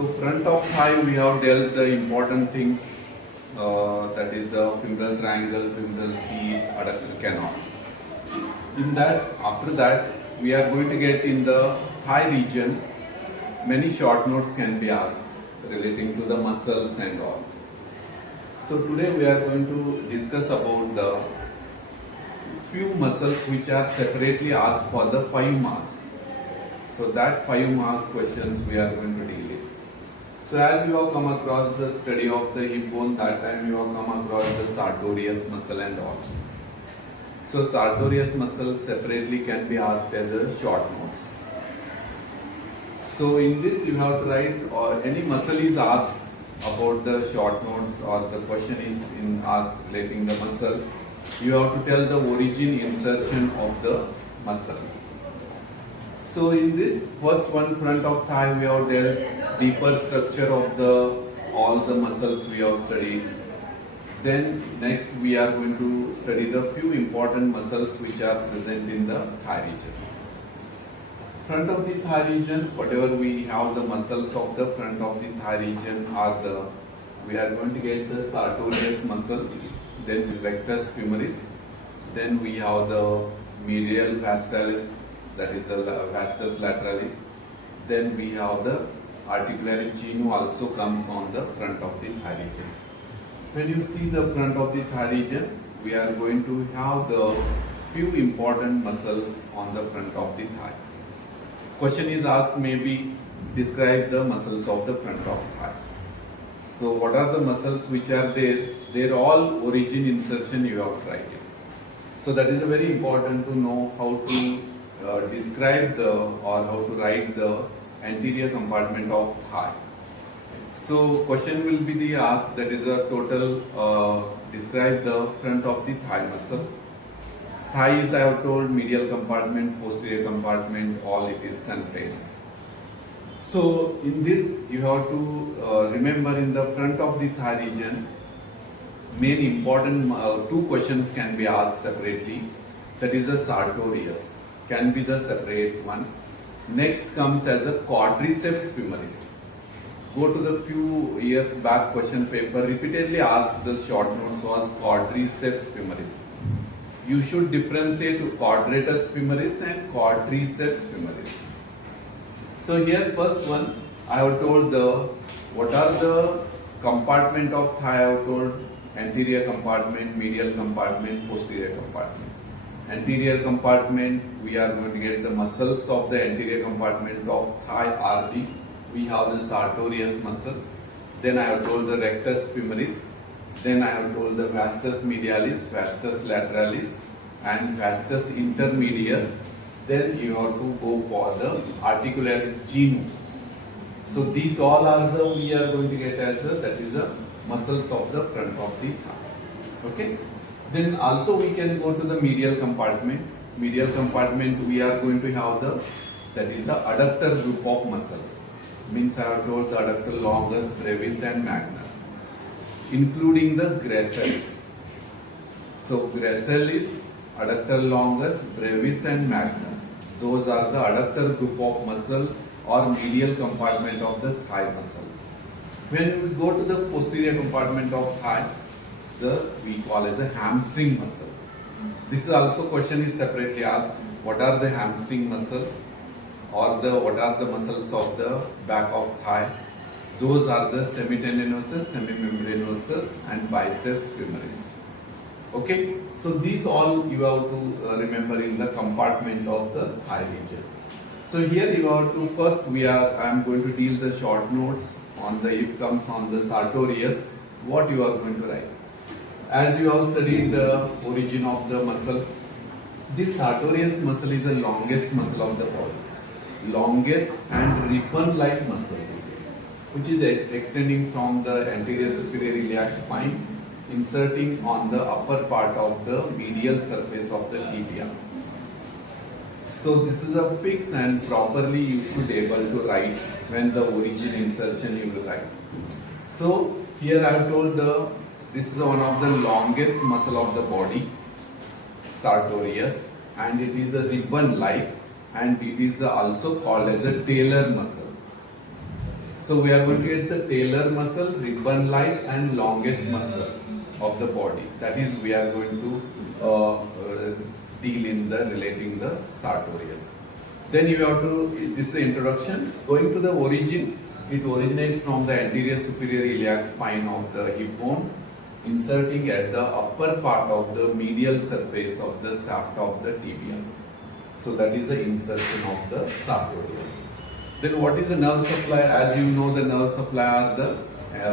So front of thigh we have dealt the important things, that is the femoral triangle, femoral sheath, adductor canal. After that we are going to get in the thigh region. Many short notes can be asked relating to the muscles and all. So today we are going to discuss about the few muscles which are separately asked for the 5 marks. So that 5 marks questions we are going to deal with. So as you have come across the study of the hip bone, that time you have come across the Sartorius muscle and all. So Sartorius muscle separately can be asked as a short notes. So in this you have to write, or any muscle is asked about the short notes, or the question is asked relating the muscle, you have to tell the origin, insertion of the muscle. So in this first one, front of thigh, we have dealt deeper structure of all the muscles we have studied. Then next we are going to study the few important muscles which are present in the thigh region. Front of the thigh region, whatever we have, the muscles of the front of the thigh region are we are going to get the Sartorius muscle, then Rectus Femoris, then we have the medial vastalis, that is the Vastus lateralis, then we have the articularis genu also comes on the front of the thigh region. When you see the front of the thigh region, we are going to have the few important muscles on the front of the thigh. Question is asked, maybe describe the muscles of the front of thigh. So what are the muscles which are there? They are all origin, insertion you have to write it. So that is a very important to know how to describe or how to write the anterior compartment of thigh. So question will be asked, that is a total describe the front of the thigh muscle. Thigh is, I have told, medial compartment, posterior compartment, all it is contains. So in this you have to remember, in the front of the thigh region, main important 2 questions can be asked separately. That is a Sartorius, can be the separate one. Next comes as a Quadriceps Femoris. Go to the few years back question paper, repeatedly asked the short notes was Quadriceps Femoris. You should differentiate Quadratus Femoris and Quadriceps Femoris. So here first one, I have told what are the compartment of thigh. I have told anterior compartment, medial compartment, posterior compartment. Anterior compartment, we are going to get the muscles of the anterior compartment of thigh are we have the Sartorius muscle. Then I have told the Rectus Femoris. Then I have told the Vastus medialis, Vastus lateralis, and Vastus intermedius. Then you have to go for the articularis genu. So these all are we are going to get as that is the muscles of the front of the thigh. Okay. Then also we can go to the medial compartment. Medial compartment we are going to have that is the adductor group of muscle. Means I have told the adductor longus, brevis and magnus, including the gracilis. So gracilis, adductor longus, brevis and magnus, those are the adductor group of muscle or medial compartment of the thigh muscle. When we go to the posterior compartment of thigh, we call as a hamstring muscle. This is also question is separately asked, what are the hamstring muscle, or what are the muscles of the back of thigh? Those are the semitendinosus, semimembranosus and biceps femoris. Okay, so these all you have to remember in the compartment of the thigh region. So here you have to first I am going to deal the short notes on the if comes on the Sartorius, what you are going to write. As you have studied the origin of the muscle, this Sartorius muscle is the longest muscle of the body. Longest and ribbon-like muscle, which is extending from the anterior superior iliac spine, inserting on the upper part of the medial surface of the tibia. So this is a fixed and properly you should be able to write when the origin insertion you will write. So here I have told this is one of the longest muscle of the body, Sartorius, and it is a ribbon-like, and it is also called as a talar muscle. So we are going to get the talar muscle, ribbon-like and longest muscle of the body. That is, we are going to deal in the relating the Sartorius. Then you have to, this is the introduction. Going to the origin, it originates from the anterior superior iliac spine of the hip bone, inserting at the upper part of the medial surface of the shaft of the tibia. So that is the insertion of the Sartorius. Then what is the nerve supply? As you know, the nerve supply are the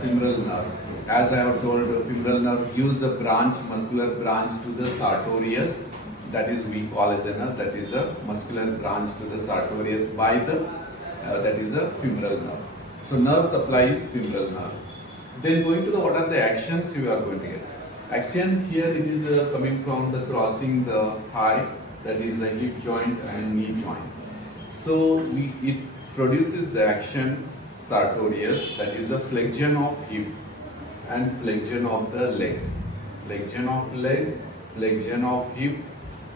femoral nerve. As I have told, the femoral nerve gives the branch, muscular branch to the Sartorius. That is we call as a nerve. That is a muscular branch to the Sartorius by the that is a femoral nerve. So nerve supply is femoral nerve. Then going to the what are the actions you are going to get. Actions here it is coming from the crossing the thigh, that is a hip joint and knee joint. So it produces the action Sartorius, that is a flexion of hip and flexion of the leg. Flexion of leg, flexion of hip.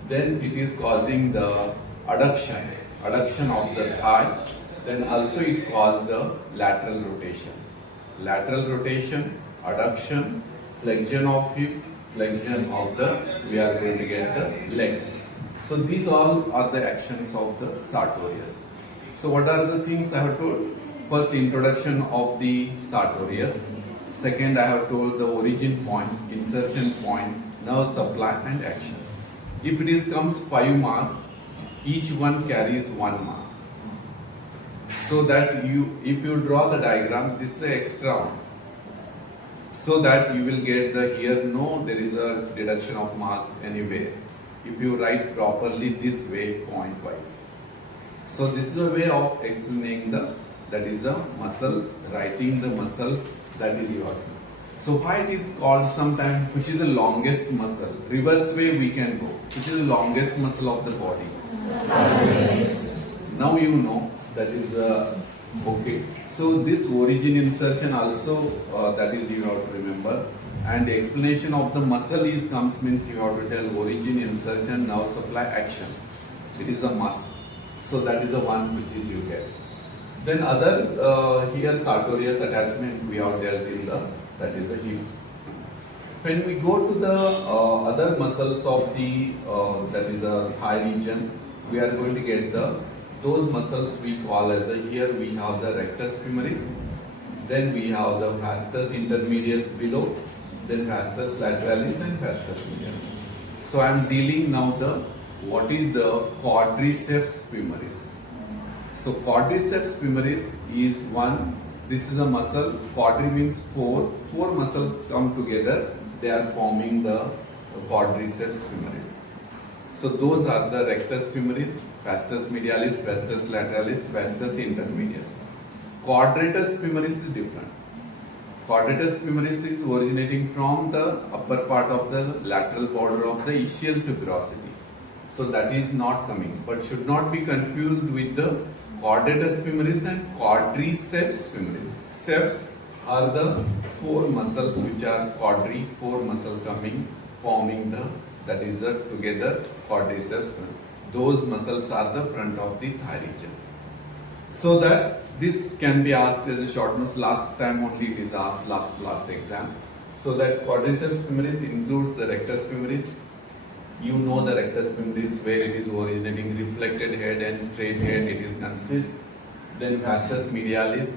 Then it is causing the adduction of the thigh. Then also it causes the lateral rotation. Lateral rotation, adduction, flexion of hip, flexion of the, we are going to get the leg. So these all are the actions of the Sartorius. So what are the things I have told? First, introduction of the Sartorius. Second, I have told the origin point, insertion point, nerve supply and action. If it is comes 5 marks, each one carries 1 mark. So that you, if you draw the diagram, this is the extra one. So that you will get the here, no, there is a deduction of marks anywhere. If you write properly this way, point wise. So this is a way of explaining the, that is the muscles, writing the muscles, that is your. So why it is called sometimes, which is the longest muscle? Reverse way we can go. Which is the longest muscle of the body? Now you know. That is okay. So this origin insertion also that is you have to remember, and the explanation of the muscle is comes means you have to tell origin insertion, nerve supply, action. It is a must. So that is the one which is you get. Then other here Sartorius attachment we have dealt in the, that is the hip. When we go to the other muscles of the that is a thigh region, we are going to get the those muscles we call as a, here we have the rectus femoris, then we have the vastus intermedius below, then vastus lateralis and vastus medialis. So I am dealing now the what is the quadriceps femoris. So quadriceps femoris is one, this is a muscle, quadri means four muscles come together, they are forming the quadriceps femoris. So those are the rectus femoris, vastus medialis, vastus lateralis, vastus intermedius. Quadriceps femoris is different. Quadriceps femoris is originating from the upper part of the lateral border of the ischial tuberosity. So that is not coming, but should not be confused with the quadriceps femoris and quadriceps femoris. Ceps are the 4 muscles which are quadri, 4 muscle coming, forming the, that is the together quadriceps. Those muscles are the front of the thigh region. So that this can be asked as a short notes. Last time only it is asked, last exam. So that quadriceps femoris includes the rectus femoris. You know the rectus femoris where it is originating, reflected head and straight head it is consist. Then vastus medialis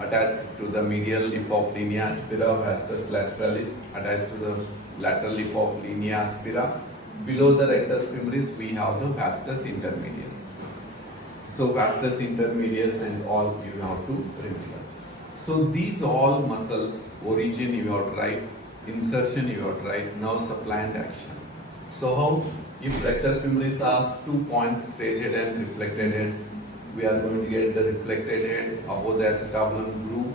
attached to the medial lip of linea aspera, vastus lateralis attached to the lateral lip of linea aspera. Below the rectus femoris we have the vastus intermedius. So vastus intermedius and all you have to remember. So these all muscles, origin you have to write, insertion you have to write, nerve supply and action. So how, if rectus femoris has 2 points, straight head and reflected head, we are going to get the reflected head above the acetabulum groove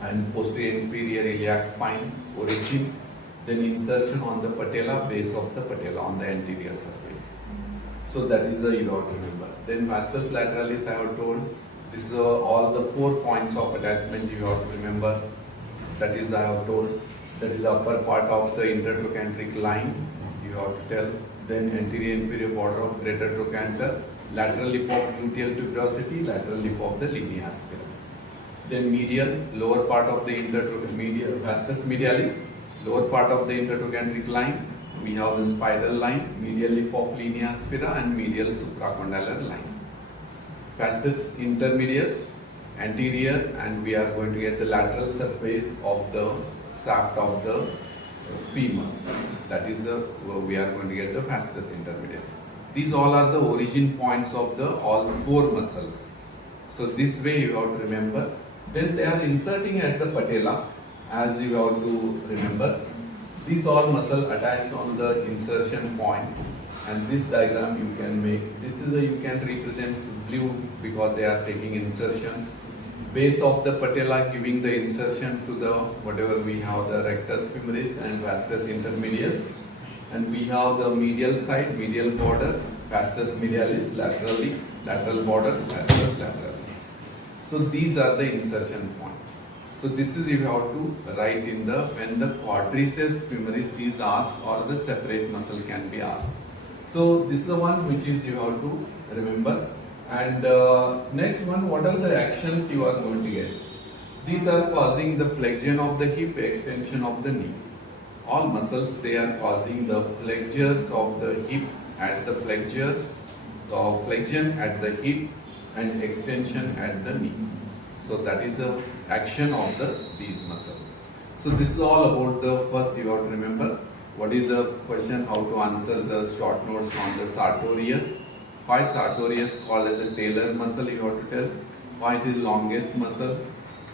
and posterior inferior iliac spine, origin. Then insertion on the patella, base of the patella on the anterior surface. So that is the you have to remember. Then vastus lateralis I have told, this is all the 4 points of attachment you have to remember. That is I have told, that is the upper part of the intertrochanteric line you have to tell. Then anterior inferior border of greater trochanter, lateral lip of gluteal tuberosity, lateral lip of the linea aspera. Then medial, lower part of the medial, vastus medialis, lower part of the intertrochanteric line. We have the spiral line, medially poplinea aspera and medial supracondylar line. Vastus intermedius, anterior, and we are going to get the lateral surface of the shaft of the femur. That is we are going to get the vastus intermedius. These all are the origin points of the all four muscles. So this way you have to remember. Then they are inserting at the patella, as you have to remember. These all muscle attached on the insertion point, and this diagram you can make. This is you can represent blue because they are taking insertion. Base of the patella giving the insertion to the whatever we have the rectus femoris and vastus intermedius, and we have the medial side, medial border, vastus medialis, laterally, lateral border, vastus lateralis. So these are the insertion point. So this is you have to write in the when the quadriceps femoris is asked or the separate muscle can be asked. So this is the one which is you have to remember. And next one, what are the actions you are going to get? These are causing the flexion of the hip, extension of the knee. All muscles, they are causing the flexures of the hip at the flexures, the flexion at the hip and extension at the knee. So that is the action of these muscles. So this is all about the first you have to remember. What is the question, how to answer the short notes on the Sartorius. Why Sartorius called as a talar muscle you have to tell. Why it is longest muscle.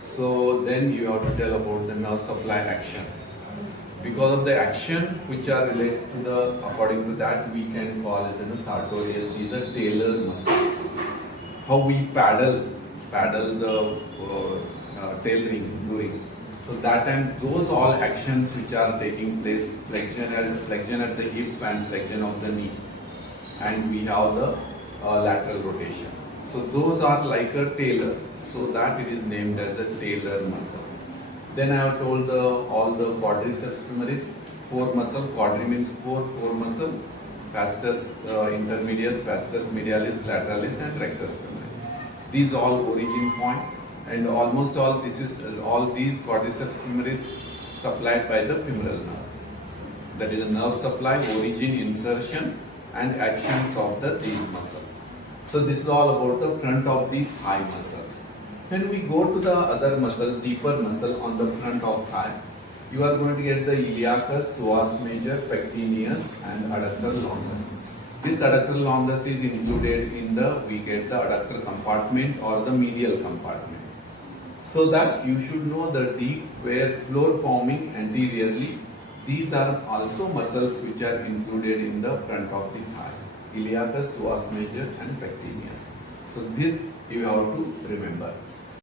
So then you have to tell about the nerve supply action. Because of the action which are relates to the, according to that we can call as a Sartorius is a talar muscle. How we paddle the tailoring doing. So that time those all actions which are taking place, flexion at the hip and flexion of the knee. And we have the lateral rotation. So those are like a talar. So that it is named as a talar muscle. Then I have told all the quadriceps femoris, 4 muscle. Quadri means 4 muscle. Vastus intermedius, vastus medialis, lateralis, and rectus femoris. These all origin point, and almost all all these quadriceps femoris supplied by the femoral nerve. That is a nerve supply, origin, insertion, and actions of these muscles. So this is all about the front of the thigh muscle. When we go to the other muscle, deeper muscle on the front of thigh, you are going to get the iliacus, psoas major, pectineus, and adductor longus. This adductor longus is included in we get the adductor compartment or the medial compartment. So that you should know the deep where floor forming anteriorly. These are also muscles which are included in the front of the thigh. Iliacus, psoas major, and pectineus. So this you have to remember.